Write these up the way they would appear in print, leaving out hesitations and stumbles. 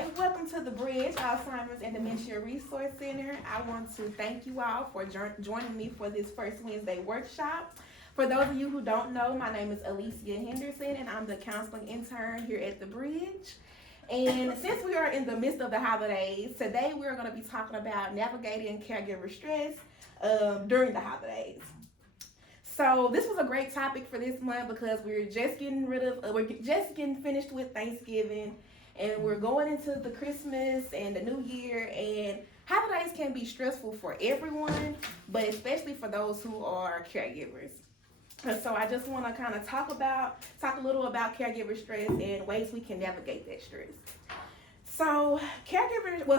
right, welcome to the Bridge Alzheimer's and Dementia Resource Center. I want to thank you all for joining me for this first Wednesday workshop. For those of you who don't know, my name is Alicia Henderson and I'm the counseling intern here at the Bridge. And since we are in the midst of the holidays, today we're going to be talking about navigating caregiver stress during the holidays. So this was a great topic for this month because we're just getting finished with Thanksgiving. And we're going into the Christmas and the New Year, and holidays can be stressful for everyone, but especially for those who are caregivers. And so I just want to kind of talk a little about caregiver stress and ways we can navigate that stress. So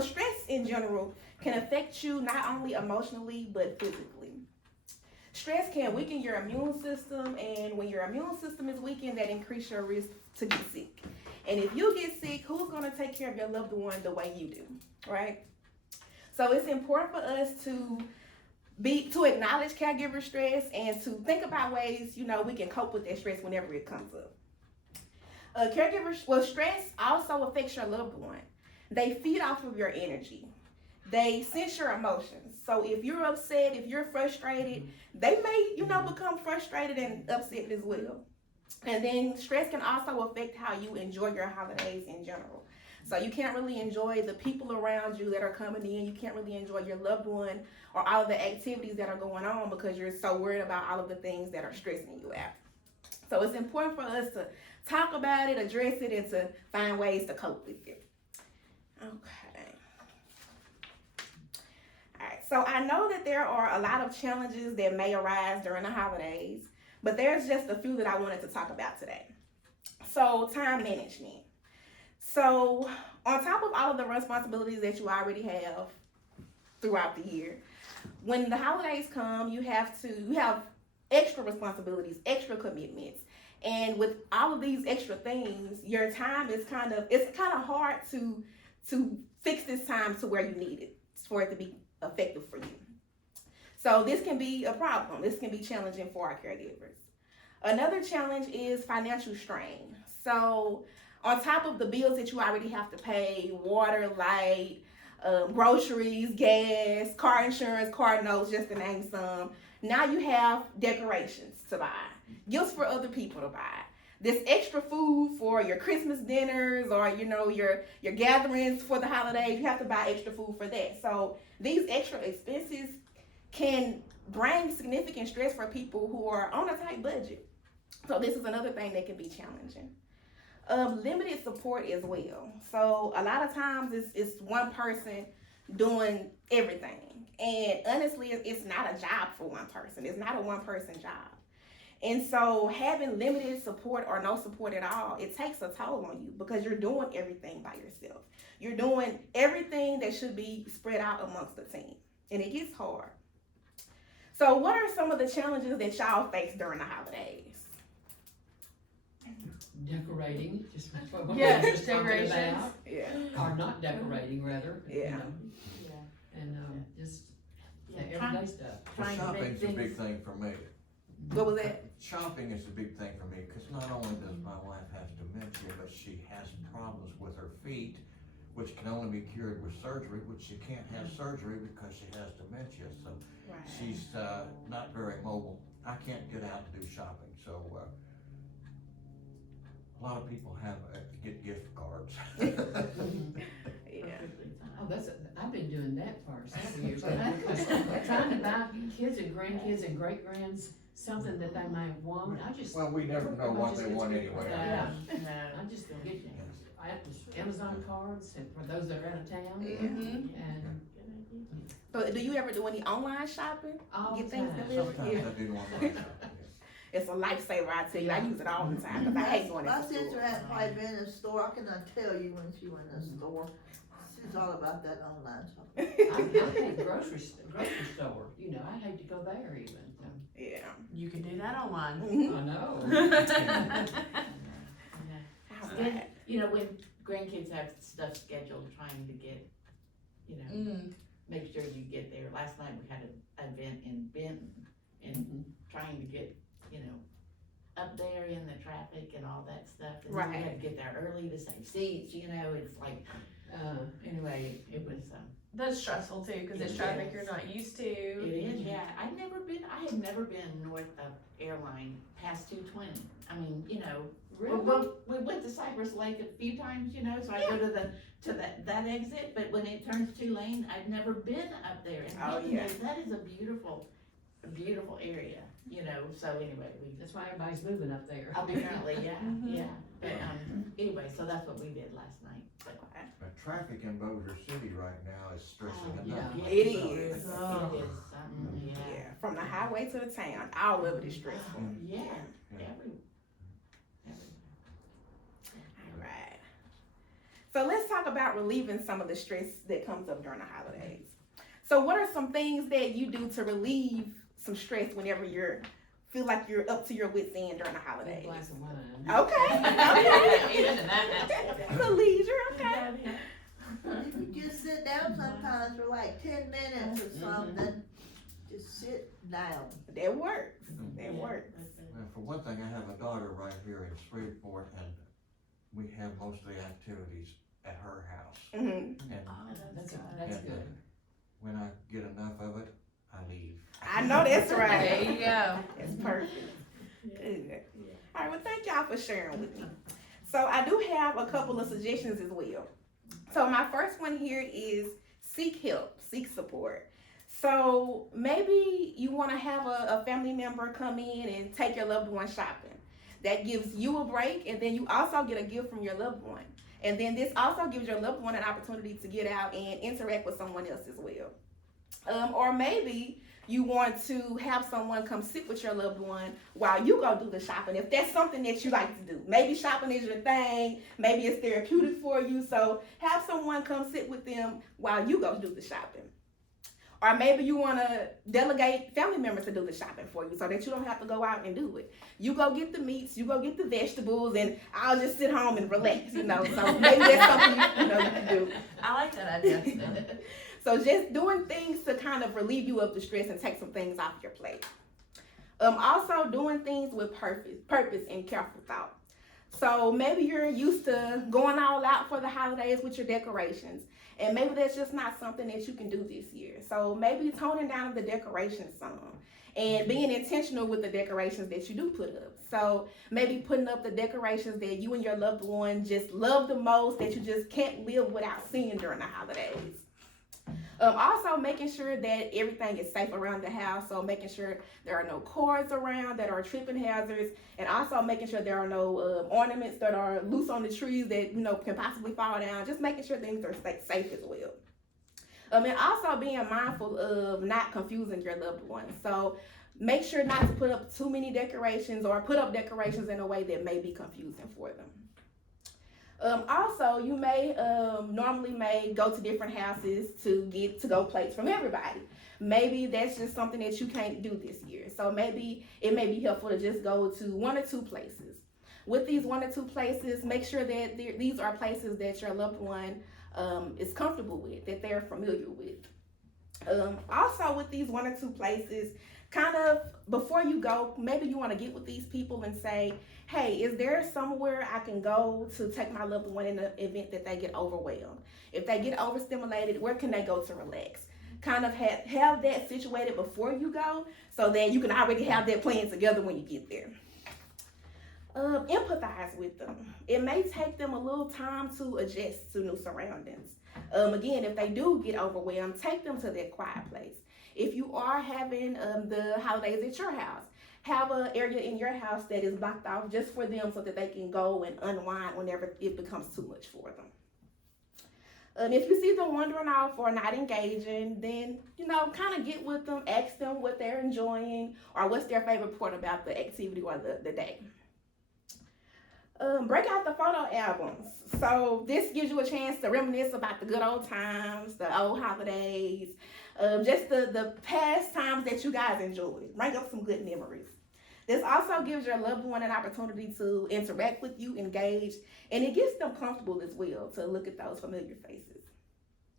stress in general can affect you not only emotionally, but physically. Stress can weaken your immune system, and when your immune system is weakened, that increases your risk to get sick. And if you get sick, who's going to take care of your loved one the way you do, right? So it's important for us to acknowledge caregiver stress and to think about ways, we can cope with that stress whenever it comes up. Stress also affects your loved one. They feed off of your energy. They sense your emotions. So if you're upset, if you're frustrated, they may, become frustrated and upset as well. And then stress can also affect how you enjoy your holidays in general. So you can't really enjoy the people around you that are coming in. You can't really enjoy your loved one or all of the activities that are going on because you're so worried about all of the things that are stressing you out. So it's important for us to talk about it, address it, and to find ways to cope with it. Okay. All right. So I know that there are a lot of challenges that may arise during the holidays, but there's just a few that I wanted to talk about today. So time management. So on top of all of the responsibilities that you already have throughout the year, when the holidays come, you have extra responsibilities, extra commitments. And with all of these extra things, your time is kind of hard to fix this time to where you need it for it to be effective for you. So this can be a problem. This can be challenging for our caregivers. Another challenge is financial strain. So on top of the bills that you already have to pay, water, light, groceries, gas, car insurance, car notes, just to name some, now you have decorations to buy, gifts for other people to buy. This extra food for your Christmas dinners or, your gatherings for the holidays, you have to buy extra food for that. So these extra expenses can bring significant stress for people who are on a tight budget. So this is another thing that can be challenging. Limited support as well. So a lot of times it's one person doing everything. And honestly, it's not a job for one person. It's not a one-person job. And so having limited support or no support at all, it takes a toll on you because you're doing everything by yourself. You're doing everything that should be spread out amongst the team. And it gets hard. So what are some of the challenges that y'all face during the holidays? Decorating, just what Yeah, we were just talking decorations. about. Yeah. Or not decorating, rather. Yeah. And just the Yeah, everyday stuff. Trying to make Shopping's a big things- thing for me. What was that? Shopping is a big thing for me, because not only does my wife have dementia, but she has problems with her feet, which can only be cured with surgery, which she can't have surgery because she has dementia, so she's not very mobile. I can't get out to do shopping, so a lot of people get gift cards. Yeah. Oh, I've been doing that for several years. Trying to buy kids and grandkids and great-grands something that they might want. Well, we never know what they want anyway. I just don't get Amazon cards and for those that are out of town. Yeah. And So do you ever do any online shopping? all Get the things time. delivered? Sometimes Yeah. I do online shopping. It's a lifesaver, I tell you. I use it all the time because I hate going My into the sister store. had probably been in a store, I cannot tell you when she went in a store. She's all about that online shopping. I hate grocery store, I hate to go there even. Yeah. You can do that online. Mhm. I know. All Then, right. when grandkids have stuff scheduled, trying to get, make sure you get there. Last night we had an event in Benton and trying to get, up there in the traffic and all that stuff. And then Right. we had to get there early to save seats, you know, it's like, anyway, it was, That's stressful too, cause it's It traffic is. you're not used to. it is, yeah. I had never been north of airline past 220. I mean, you know, we went to Cypress Lake a few times, you know, so I go to that exit, but when it turns 2 lane, I've never been up there. And Oh, Hampton yeah. Bays, that is a beautiful area, you know, so anyway, That's why everybody's moving up there. apparently, yeah, Mhm. yeah. But, anyway, so that's what we did last night. But, The traffic in Bossier City right now is stressing Oh, enough. yeah. It is. Oh. it is something, yeah. Yeah, from the highway to the town, all of it is stressful. Yeah, Yeah. every. Alright. So let's talk about relieving some of the stress that comes up during the holidays. So what are some things that you do to relieve some stress whenever feel like you're up to your wits' end during the A holidays? glass of wine. Okay. Even that. The leisure, okay. If you just sit down sometimes for like 10 minutes or something, just sit down. That works. That works. Well, for one thing, I have a daughter right here in Shreveport, and we have most of the activities at her house. hmm And That's and, good. when I get enough of it, I leave. I know that's There right. you go. It's perfect. Good. All right, well, thank y'all for sharing with me. So I do have a couple of suggestions as well. So my first one here is seek help, seek support. So maybe you want to have a family member come in and take your loved one shopping. That gives you a break, and then you also get a gift from your loved one. And then this also gives your loved one an opportunity to get out and interact with someone else as well. Or maybe you want to have someone come sit with your loved one while you go do the shopping. If that's something that you like to do, maybe shopping is your thing, maybe it's therapeutic for you. So have someone come sit with them while you go do the shopping. Or maybe you want to delegate family members to do the shopping for you so that you don't have to go out and do it. You go get the meats, you go get the vegetables, and I'll just sit home and relax, So maybe that's something you can do. I like that idea. So just doing things to kind of relieve you of the stress and take some things off your plate. Also doing things with purpose and careful thought. So maybe you're used to going all out for the holidays with your decorations, and maybe that's just not something that you can do this year. So maybe toning down the decorations some and being intentional with the decorations that you do put up. So maybe putting up the decorations that you and your loved one just love the most, that you just can't live without seeing during the holidays. Also making sure that everything is safe around the house, so making sure there are no cords around that are tripping hazards, and also making sure there are no ornaments that are loose on the trees that can possibly fall down. Just making sure things are safe as well. And also being mindful of not confusing your loved ones. So make sure not to put up too many decorations or put up decorations in a way that may be confusing for them. Also, you may normally go to different houses to get to-go plates from everybody. Maybe that's just something that you can't do this year. So maybe it may be helpful to just go to 1 or 2 places. With these 1 or 2 places, make sure that these are places that your loved one is comfortable with, that they're familiar with. Also, with these 1 or 2 places, kind of before you go, maybe you want to get with these people and say, hey, is there somewhere I can go to take my loved one in the event that they get overwhelmed? If they get overstimulated, where can they go to relax? Kind of have that situated before you go so that you can already have that plan together when you get there. Empathize with them. It may take them a little time to adjust to new surroundings. Again, if they do get overwhelmed, take them to that quiet place. If you are having the holidays at your house, have an area in your house that is blocked off just for them so that they can go and unwind whenever it becomes too much for them. If you see them wandering off or not engaging, then, kind of get with them, ask them what they're enjoying or what's their favorite part about the activity or the day. Break out the photo albums. So this gives you a chance to reminisce about the good old times, the old holidays, just the past times that you guys enjoyed. Bring up some good memories. This also gives your loved one an opportunity to interact with you, engage, and it gets them comfortable as well to look at those familiar faces.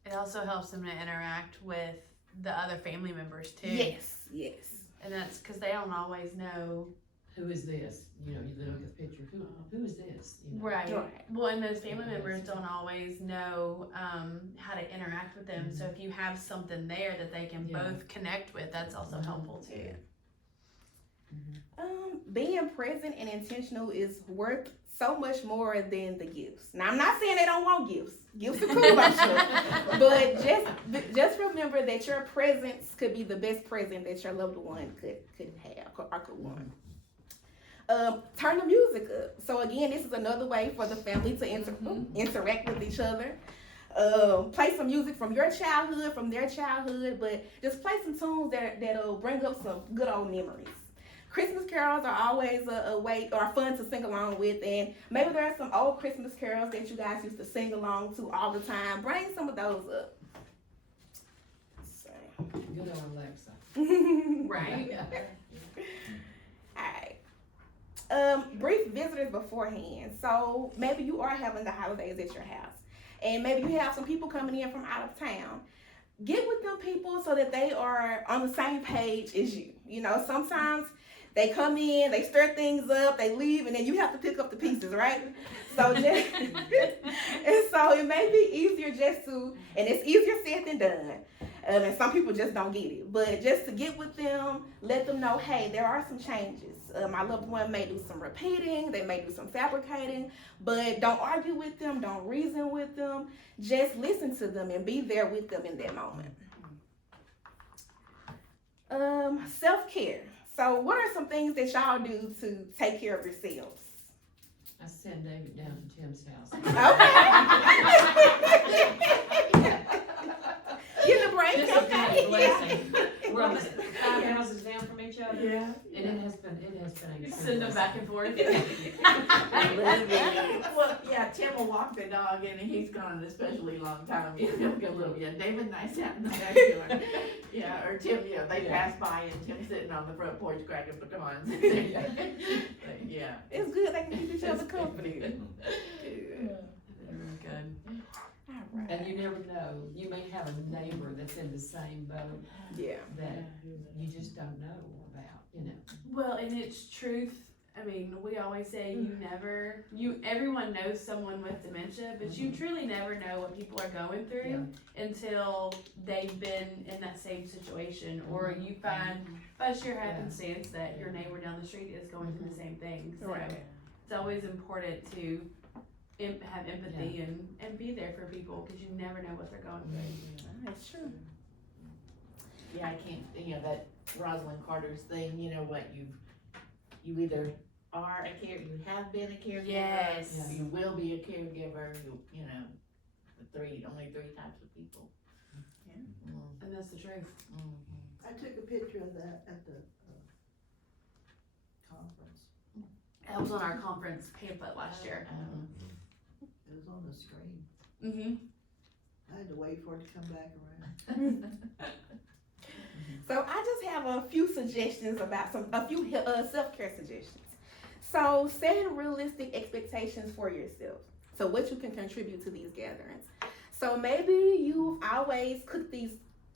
It also helps them to interact with the other family members too. Yes. And that's because they don't always know who is this? You know, you look at the picture, who is this? You know? Right. Right. Well, and those family Yeah, members that's- don't always know how to interact with them. So if you have something there that they can Yeah. both connect with, that's also helpful too. Being present and intentional is worth so much more than the gifts. Now, I'm not saying they don't want gifts. Gifts are cool, I'm sure. But just remember that your presence could be the best present that your loved one could have or could want. Turn the music up. So again, this is another way for the family to interact with each other. Play some music from your childhood, from their childhood, but just play some tunes that'll bring up some good old memories. Christmas carols are always a way or fun to sing along with, and maybe there are some old Christmas carols that you guys used to sing along to all the time. Bring some of those up. So. Good old Alexa. Right. Alright. Brief visitors beforehand. So maybe you are having the holidays at your house, and maybe you have some people coming in from out of town. Get with them people so that they are on the same page as you. You know, sometimes they come in, they stir things up, they leave, and then you have to pick up the pieces, right? So just, and so it may be easier just to, and it's easier said than done. And some people just don't get it. But just to get with them, let them know, hey, there are some changes. My loved one may do some repeating, they may do some fabricating, but don't argue with them, don't reason with them. Just listen to them and be there with them in that moment. Self-care. So what are some things that y'all do to take care of yourselves? I send David down to Tim's house. Okay. Get a break, Just a okay. blessing. We're on 5 houses down from each other. Yeah. And it has been a Send them back and forth. Well, yeah, Tim will walk the dog and he's gone an especially long time. He'll go a little, David and I sat in the backyard. Yeah, or Tim, they pass by and Tim's sitting on the front porch cracking batons. Yeah. It's good they can keep each other company. Good. Very good. All right. And you never know, you may have a neighbor that's in the same boat Yeah. that you just don't know about, you know. Well, and it's truth. I mean, we always say everyone knows someone with dementia, but you truly never know what people are going through until they've been in that same situation, or you find by sheer happenstance that your neighbor down the street is going through the same thing. So Right. it's always important to have empathy and be there for people, because you never know what they're going through. That's true. Yeah, I can't, that Rosalind Carter's thing, what you either are you have been a caregiver. Yes. You will be a caregiver, only 3 types of people. Yeah. And that's the truth. I took a picture of that at the conference. That was on our conference pamphlet last year. It was on the screen. Mm-hmm. I had to wait for it to come back around. So I just have a few suggestions about a few self-care suggestions. So setting realistic expectations for yourself. So what you can contribute to these gatherings. So maybe you've always cooked these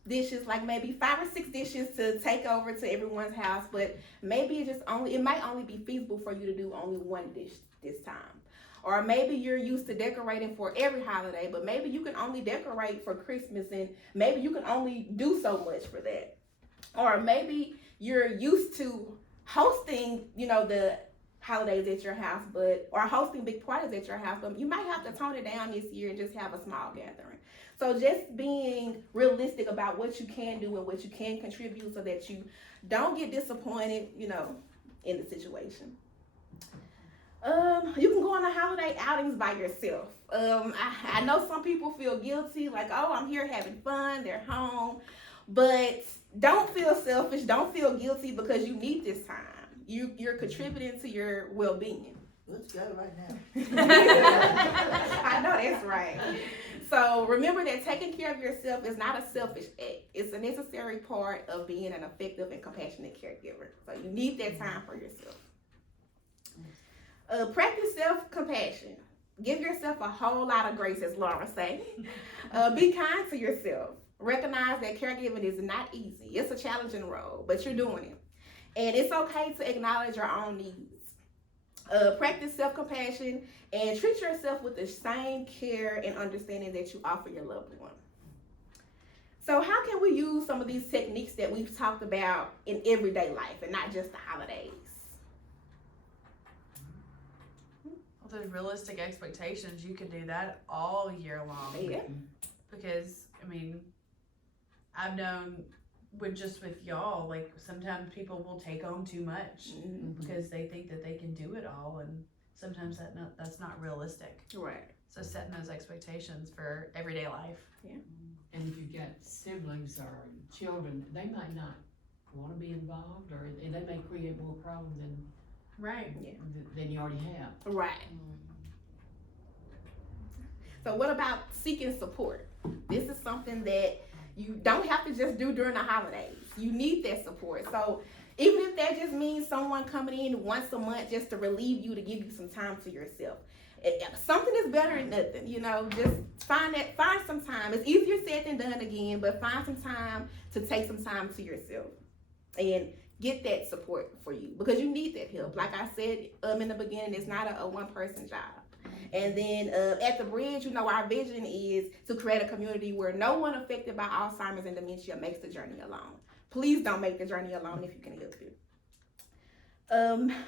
dishes, like maybe 5 or 6 dishes to take over to everyone's house, but maybe it might only be feasible for you to do only 1 dish this time. Or maybe you're used to decorating for every holiday, but maybe you can only decorate for Christmas, and maybe you can only do so much for that. Or maybe you're used to hosting, the holidays at your house, or hosting big parties at your house, but you might have to tone it down this year and just have a small gathering. So just being realistic about what you can do and what you can contribute so that you don't get disappointed, in the situation. You can go on the holiday outings by yourself. I know some people feel guilty, like, oh, I'm here having fun, they're home, but don't feel selfish, don't feel guilty, because you need this time. You're contributing to your well-being. Let's go right now. I know that's right. So remember that taking care of yourself is not a selfish act. It's a necessary part of being an effective and compassionate caregiver. So you need that time for yourself. Practice self-compassion. Give yourself a whole lot of grace, as Laura say. Be kind to yourself. Recognize that caregiving is not easy. It's a challenging role, but you're doing it. And it's okay to acknowledge your own needs. Practice self-compassion and treat yourself with the same care and understanding that you offer your loved one. So how can we use some of these techniques that we've talked about in everyday life and not just the holidays? Well, there's realistic expectations. You can do that all year long. Yeah. Because, I mean, I've known with y'all, like sometimes people will take on too much because they think that they can do it all, and sometimes that's not realistic. Right. So setting those expectations for everyday life. And if you've got siblings or children, they might not want to be involved, or they may create more problems than you already have. Right. So what about seeking support? This is something that you don't have to just do during the holidays. You need that support. So even if that just means someone coming in once a month just to relieve you, to give you some time to yourself. Something is better than nothing, just find some time. It's easier said than done again, but find some time to take some time to yourself and get that support for you, because you need that help. Like I said in the beginning, it's not a one-person job. And then at the Bridge, our vision is to create a community where no one affected by Alzheimer's and dementia makes the journey alone. Please don't make the journey alone if you can help it.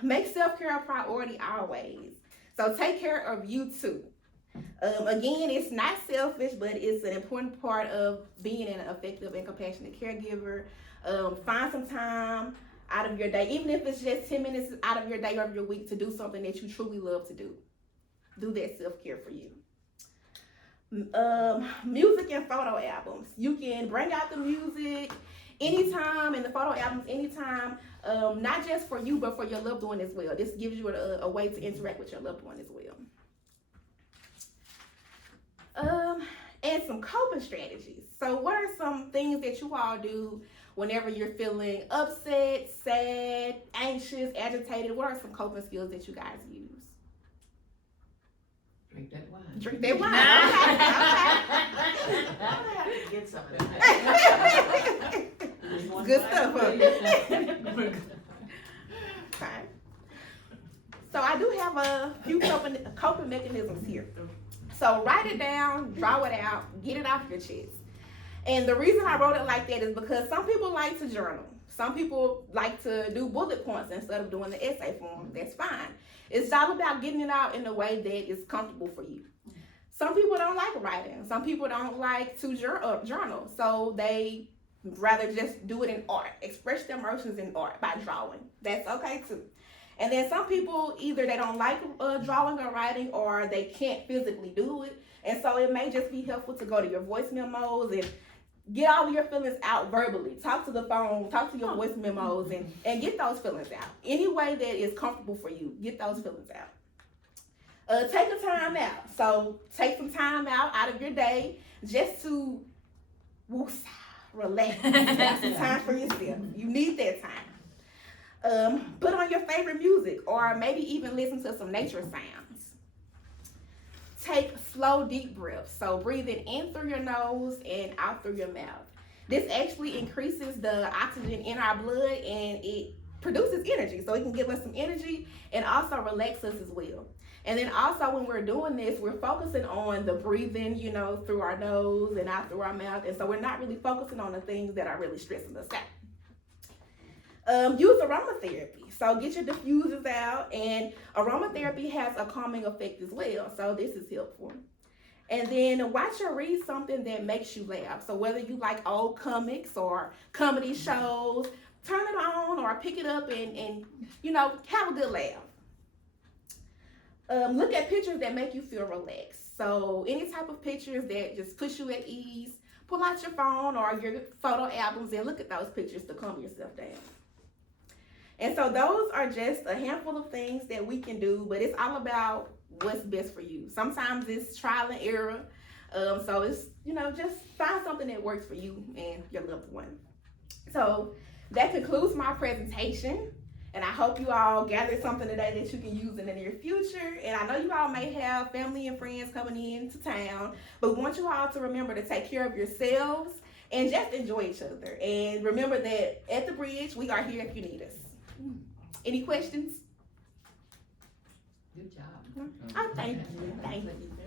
Make self-care a priority always. So take care of you too. Again, it's not selfish, but it's an important part of being an effective and compassionate caregiver. Find some time out of your day, even if it's just 10 minutes out of your day or of your week, to do something that you truly love to do. Do that self-care for you. Music and photo albums. You can bring out the music anytime and the photo albums anytime, not just for you, but for your loved one as well. This gives you a way to interact with your loved one as well. And some coping strategies. So what are some things that you all do whenever you're feeling upset, sad, anxious, agitated? What are some coping skills that you guys use? Drink that wine. Drink that wine. Okay. Get some of that. Good stuff, huh? Okay. So I do have a few coping mechanisms here. So write it down, draw it out, get it off your chest. And the reason I wrote it like that is because some people like to journal. Some people like to do bullet points instead of doing the essay form. That's fine. It's all about getting it out in a way that is comfortable for you. Some people don't like writing. Some people don't like to journal. So they rather just do it in art. Express their emotions in art by drawing. That's okay too. And then some people, either they don't like drawing or writing, or they can't physically do it. And so it may just be helpful to go to your voice memos and get all of your feelings out verbally. Talk to the phone, talk to your voice memos, and get those feelings out. Any way that is comfortable for you, get those feelings out. Take a time out. So take some time out of your day just to relax. Have some time for yourself. You need that time. Put on your favorite music, or maybe even listen to some nature sounds. Take slow, deep breaths. So breathing in through your nose and out through your mouth. This actually increases the oxygen in our blood, and it produces energy. So it can give us some energy and also relax us as well. And then also when we're doing this, we're focusing on the breathing, through our nose and out through our mouth. And so we're not really focusing on the things that are really stressing us out. Use aromatherapy. So get your diffusers out, and aromatherapy has a calming effect as well. So this is helpful. And then watch or read something that makes you laugh. So whether you like old comics or comedy shows, turn it on or pick it up and have a good laugh. Look at pictures that make you feel relaxed. So any type of pictures that just push you at ease, pull out your phone or your photo albums and look at those pictures to calm yourself down. And so those are just a handful of things that we can do, but it's all about what's best for you. Sometimes it's trial and error. So it's, just find something that works for you and your loved one. So that concludes my presentation. And I hope you all gathered something today that you can use in the near future. And I know you all may have family and friends coming into town, but we want you all to remember to take care of yourselves and just enjoy each other. And remember that at the Bridge, we are here if you need us. Any questions? Good job. Oh, thank you.